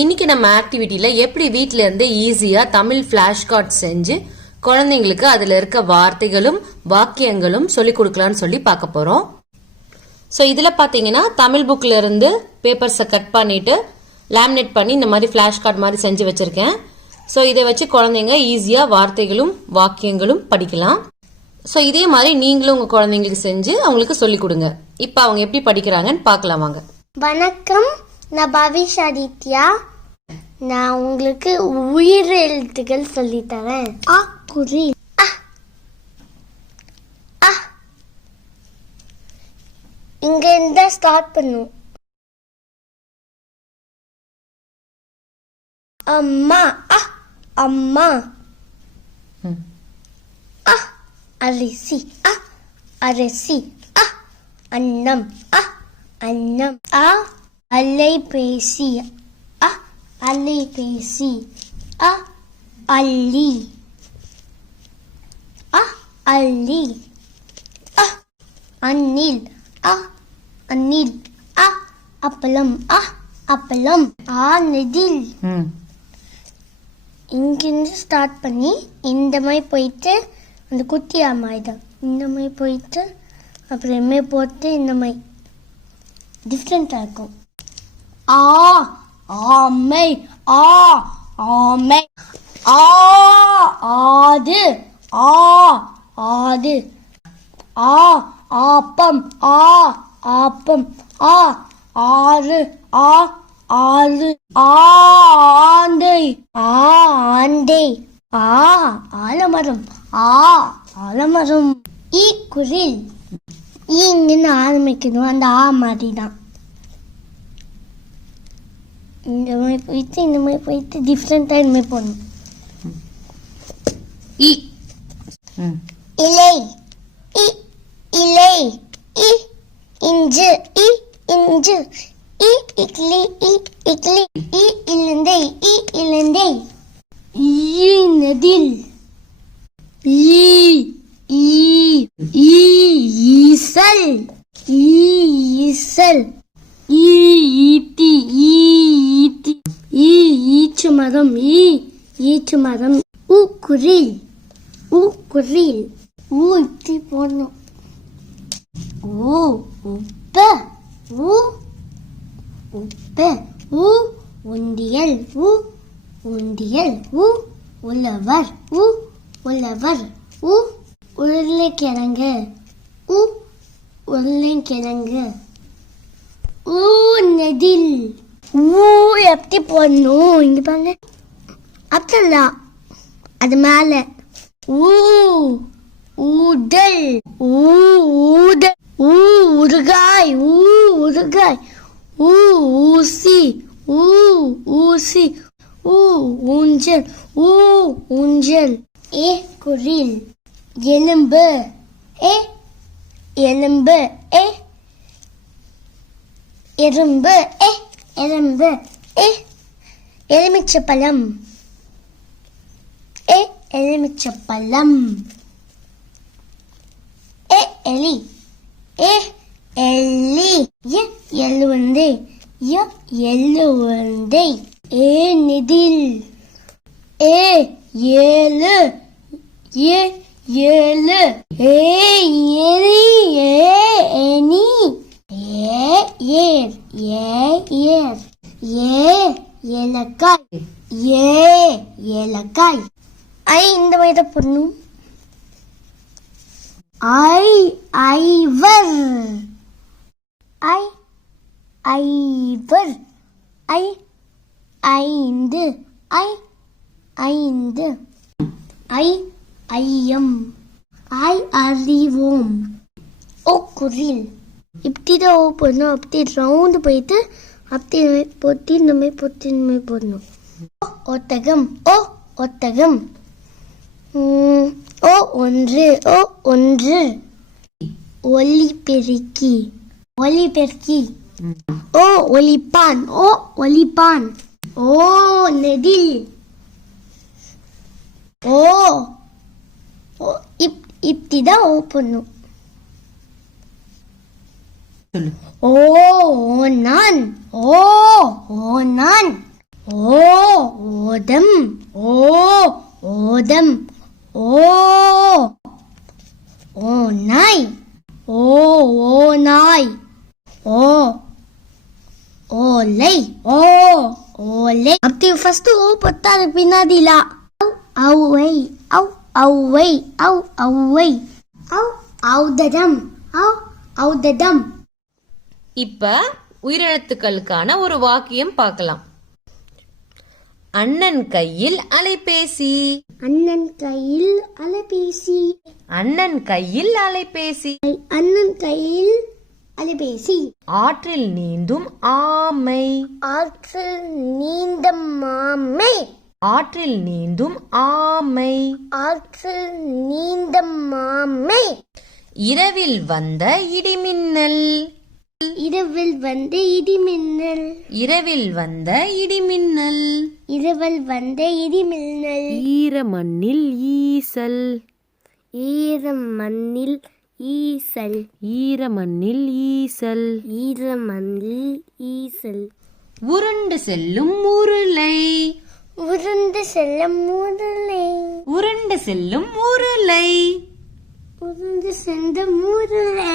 இன்னைக்கு நம்ம ஆக்டிவிட்டியில எப்படி வீட்ல இருந்து ஈஸியா தமிழ் ஃபிளாஷ் கார்ட் செஞ்சு குழந்தைங்களுக்கு அதுல இருக்க வார்த்தைகளும் வாக்கியங்களும் சொல்லி கொடுக்கலாம்னு சொல்லி பார்க்க போறோம். ஸோ இதுல பாத்தீங்கன்னா தமிழ் புக்ல இருந்து பேப்பர்ஸை கட் பண்ணிட்டு லேமினேட் பண்ணி இந்த மாதிரி ஃபிளாஷ் கார்ட் மாதிரி செஞ்சு வச்சிருக்கேன். ஸோ இதை வச்சு குழந்தைங்க ஈஸியா வார்த்தைகளும் வாக்கியங்களும் படிக்கலாம். ஸோ இதே மாதிரி நீங்களும் உங்க குழந்தைங்களுக்கு செஞ்சு அவங்களுக்கு சொல்லி கொடுங்க. இப்போ அவங்க எப்படி படிக்கிறாங்கன்னு பார்க்கலாம் வாங்க. வணக்கம், நான் பவிஷ் ஆதித்யா. நான் உங்களுக்கு உயிர் எழுத்துக்கள் சொல்லித்தரேன். அ குறி அ அ இங்க இருந்தா ஸ்டார்ட் பண்ணும். அம்மா அ அம்மா. அ அரிசி அ அரிசி. அ அன்னம் அ அன்னம். அ அலைபேசி அ அலைபேசி. அ அள்ளி அ அள்ளி. அ அணில் அ அணில். அ அப்பளம் அ அப்பளம். ஆ நெடில். இங்கிருந்து ஸ்டார்ட் பண்ணி இந்த மாதிரி போயிட்டு அந்த குட்டி ஆமாயிடும் இந்த மாதிரி போயிட்டு அப்புறமே போட்டு இந்த மாதிரி டிஃப்ரெண்டாக இருக்கும். ஆ ஆமை ஆ ஆமை. ஆ ஆது ஆ ஆது. ஆ ஆப்பம் ஆ ஆப்பம். ஆ ஆறு ஆ ஆறு. ஆ ஆந்தை ஆ ஆந்தை. ஆ ஆலமரம் ஆ ஆலமரம். ஈ குரில். இங்கன்னு ஆரம்பிக்கணும், அந்த ஆ மாதிரி தான். இந்த மாதிரி போயிட்டு இந்த மாதிரி போயிட்டு டிஃப்ரெண்டா இந்த மாதிரி போடணும். இ இலை இ இலை. இ இஞ்சு இ இஞ்சு. இ இட்லி இ இட்லி. இ இலந்தை இ இலந்தை. ஈ நெடில். ஈ ஈ ஈசல். ஈ ஈசல். ஈ ஈட்டி ஈ ஈட்டி. ஈ ஈச்சு மரம் ஈ ஈச்சு மரம். உ குரில் உ குரில். ஊ இப்படி போடணும். ஊ உப்ப ஊ உப்ப. ஊ உண்டியல் ஊ உண்டியல். ஊ உழவர் ஊ உழவர். ஊ உருளைக்கிழங்கு ஊ உருளைக்கிழங்கு. ஊ நெடில். ஊ எப்படி போடணும் இங்க பாருங்க. அப்படிலாம் அது மேல. ஊ ஊடல் ஊ ஊடல். ஊ உருகாய் ஊ உருகாய். ஊ ஊசி ஊ ஊசி. ஊ ஊஞ்சல் ஊ ஊஞ்சல். ஏ குரில். எலும்பு ஏ எலும்பு. ஏ எறும்பு ஏ எறும்பு. ஏ எலுமிச்சப்பழம் ஏ எலுமிச்சப்பழம். ஏ எலி ஏ எலி. ஏ எள்ளுவண்டை ஏ எள்ளுவண்டை. ஏ நெடில். ஏ ஏழு ஏ ஏழு. ஏ ஏரி ஏ ஏனி. ஏ ஏர் ஏ ஏர். ஏ ஏலக்காய் ஏ ஏலக்காய். ஐ இந்த மாதிரி தான் போடணும். ஐ ஐவர். ஐ ஐவர். ஐ ஐந்து ஐ ஐந்து. ஐ ஐயம். ஐ அறிவோம். ஓ குரில். இப்படிதான் ஓ போடணும். அப்படி ரவுண்டு போயிட்டு அப்படி போட்டு இந்த மாதிரி போட்டு இந்த மாதிரி போடணும். ஓ ஒட்டகம் ஓ ஒட்டகம். ஓ ஒன்று ஓ ஒன்று. ஒலி பெருக்கி ஒலி பெருக்கி. ஓ ஒலிப்பான் ஓ ஒலிப்பான். ஓ நெடில். ஓ இப்படிதான் ஓ பண்ணும். ஓ நான் ஓ ஓ நான். ஓதம் ஓதம் நாய் நாய் ஓலை ஓலை அப்படி ஃபர்ஸ்ட் ஓ போட்டா அது பின்னாடிலா ஔவை ஔவை ஔவை ஔததம் ஔததம். இப்ப உயிரெழுத்துக்களுக்கான ஒரு வாக்கியம் பார்க்கலாம். அண்ணன் கையில் அலைபேசி. அண்ணன் கையில் அலைபேசி. அண்ணன் கையில் அலைபேசி. அண்ணன் கையில் அலைபேசி. ஆற்றில் நீந்தும் ஆமை. ஆற்றில் நீந்தும் ஆமை. ஆற்றில் நீந்தும் ஆமை. ஆற்றில் நீந்தும் ஆமை. இரவில் வந்த இடிமின்னல். இரவில் வந்த இடிமின்னல். இரவில் வந்த இடிமின்னல். இரவில் வந்த இடிமின்னல். ஈரமண்ணில் ஈசல். ஈரமண்ணில் ஈசல். ஈரமண்ணில் ஈசல். ஈரமண்ணில் ஈசல். உருண்டு செல்லும் உருளை. உருண்டு செல்லும் உருளை. உருண்டு செல்லும் உருளை. உருண்டு செல்லும் உருளை.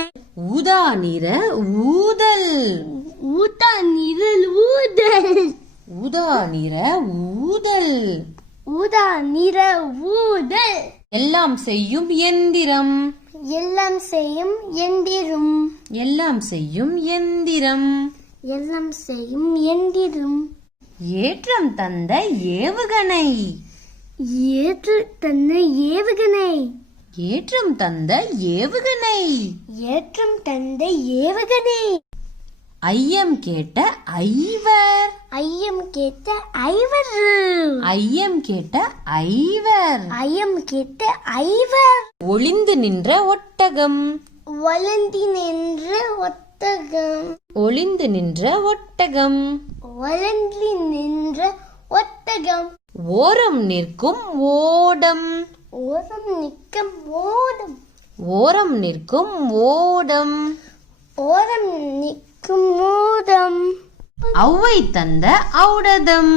ஊதா நிற ஊதல். ஊதா நிழல் ஊதல். ஊதா நிற ஊதல். ஊதா நிற ஊதல். எல்லாம் செய்யும் எந்திரம். எல்லாம் செய்யும் எந்திரம். எல்லாம் செய்யும் எந்திரம். எல்லாம் செய்யும் எந்திரம். ஏற்றம் தந்த ஏவுகணை. ஏற்று தந்த ஏவுகணை. ஏற்றம் தந்த ஏவுகணை. ஏற்றம் தந்த ஏவுகணை. ஐயம் கேட்ட ஐவர். ஐயம் கேட்ட ஐவர். ஐயம் கேட்ட ஐவர். ஐயம் கேட்ட ஐவர். ஒளிந்து நின்ற ஒட்டகம். வளர்ந்து நின்ற ஒட்டகம். ஒளிந்து நின்ற ஒட்டகம். வளர்ந்து நின்ற ஒட்டகம். ஓரம் நிற்கும் ஓடம். ஓரம் நிற்கும் ஓடம். ஓரம் நிற்கும் ஓடம். ஓரம் நிற்கும் ஓடம். ஔவை தந்த ஔடதம்.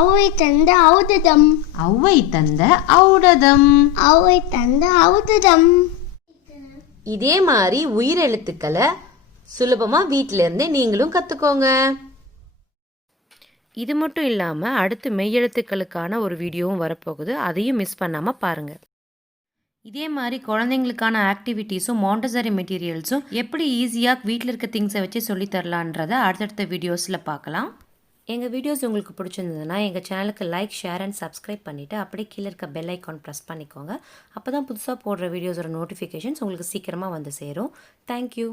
அவை தந்த ஔடதம். ஔவை தந்த ஔடதம். அவை தந்த ஔடதம். இதே மாதிரி உயிரெழுத்துக்களை சுலபமா வீட்டில இருந்தே நீங்களும் கத்துக்கோங்க. இது மட்டும் இல்லாமல் அடுத்து மெய்யெழுத்துக்களுக்கான ஒரு வீடியோவும் வரப்போகுது, அதையும் மிஸ் பண்ணாமல் பாருங்கள். இதே மாதிரி குழந்தைங்களுக்கான ஆக்டிவிட்டீஸும் மாண்டசரி மெட்டீரியல்ஸும் எப்படி ஈஸியாக வீட்டில் இருக்க திங்ஸை வச்சு சொல்லித்தரலான்றதை அடுத்தடுத்த வீடியோஸில் பார்க்கலாம். எங்கள் வீடியோஸ் உங்களுக்கு பிடிச்சிருந்ததுன்னா எங்கள் சேனலுக்கு லைக், ஷேர் அண்ட் சப்ஸ்கிரைப் பண்ணிவிட்டு அப்படியே கீழே இருக்க பெல் ஐக்கான் ப்ரெஸ் பண்ணிக்கோங்க. அப்போ தான் புதுசாக போடுற வீடியோஸோட நோட்டிஃபிகேஷன்ஸ் உங்களுக்கு சீக்கிரமாக வந்து சேரும். தேங்க்யூ.